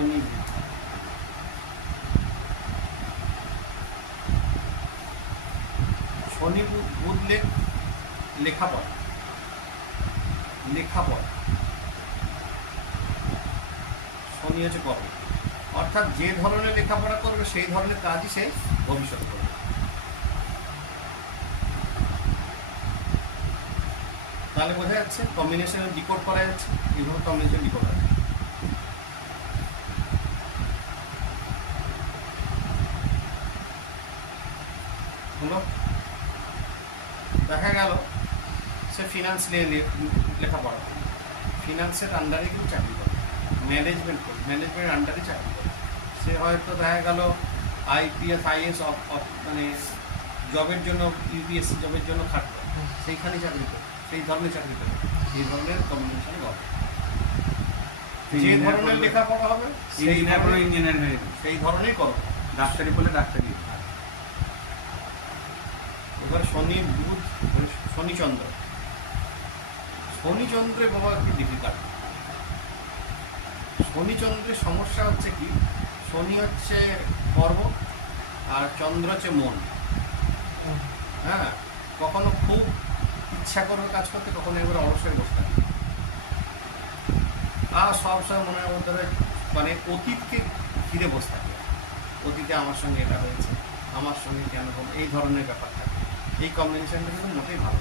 শনি বুধ। শনি বুধ লেখাপড়া, শনি হচ্ছে কর্ম, অর্থাৎ যে ধরনের লেখাপড়া করবে সেই ধরনের কাজই সে ভবিষ্যৎ করবে। তাহলে বোঝা যাচ্ছে কম্বিনেশন ডিকোড করা যাচ্ছে, এইভাবে কম্বিনেশন ডিকোড করা যাচ্ছে। হলো, দেখা গেল সে ফিনান্স নিয়ে লেখাপড়া করে, ফিনান্সের আন্ডারে কিন্তু চাকরি করে, ম্যানেজমেন্টের আন্ডারে চাকরি করে। সে হয়তো দেখা গেল IPS IAS মানে জবের জন্য UPSC জবের জন্য খাটবে, সেইখানে চাকরি করে, সেই ধরনের চাকরি করে, সেই ধরনের কম্বিনেশন হবে। যে ধরনের লেখাপড়া হবে সেই ধরনেরই করো। ডাক্তারি বলে ডাক্তারি। এবার শনি বুধ, শনিচন্দ্রে বাবা একটু ডিফিকাল্ট। শনিচন্দ্রের সমস্যা হচ্ছে কি, শনি হচ্ছে কর্ম আর চন্দ্র হচ্ছে মন। হ্যাঁ, কখনো খুব ইচ্ছা করবে কাজ করতে, কখনো এবার অবশ্যই বসে থাকবে। আর সবসময় মনের মধ্যে মানে অতীতকে ঘিরে বসে থাকে, অতীতে আমার সঙ্গে এটা হয়েছে, আমার সঙ্গে কেন হলো, এই ধরনের ব্যাপার থাকে। এই কম্বিনেশনটা কিন্তু মোটেই ভালো,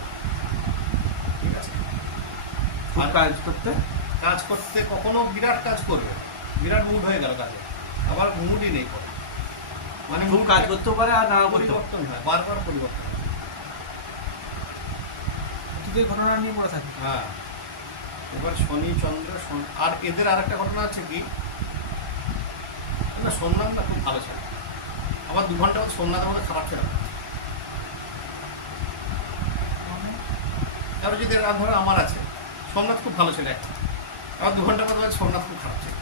ঠিক আছে। আর কাজ করতে কখনো বিরাট কাজ করবে, বিরাট মুড হয়ে গেল কাজে, আবার মুডই নেই করে, মানে খুব কাজ করতে পারে আর না পরিবর্তন হয়, বারবার পরিবর্তন হয়। ঘটনা নিয়ে পড়ে থাকে। হ্যাঁ, এবার শনি চন্দ্র আর এদের আর একটা ঘটনা আছে কি না, সোমনাথ না খুব ভালো ছিল, আবার 2 ঘন্টা মধ্যে সোমনাথের মধ্যে খারাপ ছিল। এবার যদি ধরো আমার আছে, সোমনাথ খুব ভালো ছিল একটা, আবার 2 ঘন্টা মধ্যে সোমনাথ খুব খারাপ ছিল।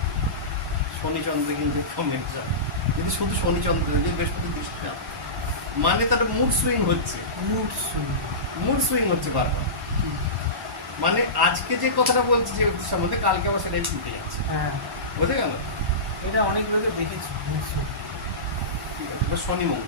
শনিচন্দ্রে কিন্তু কম্বিনেশন, যদি শুধু শনিচন্দ্র, যদি বৃহস্পতি দৃষ্টি না, মানে তার মুড সুইং হচ্ছে, বারবার। মানে আজকে যে কথাটা বলছি যে সম্বন্ধে, কালকে আবার সেটাই ছুটে যাচ্ছে। হ্যাঁ, বুঝে গেল? এটা অনেক লোকে দেখেছি। ঠিক আছে, শনি মঙ্গল।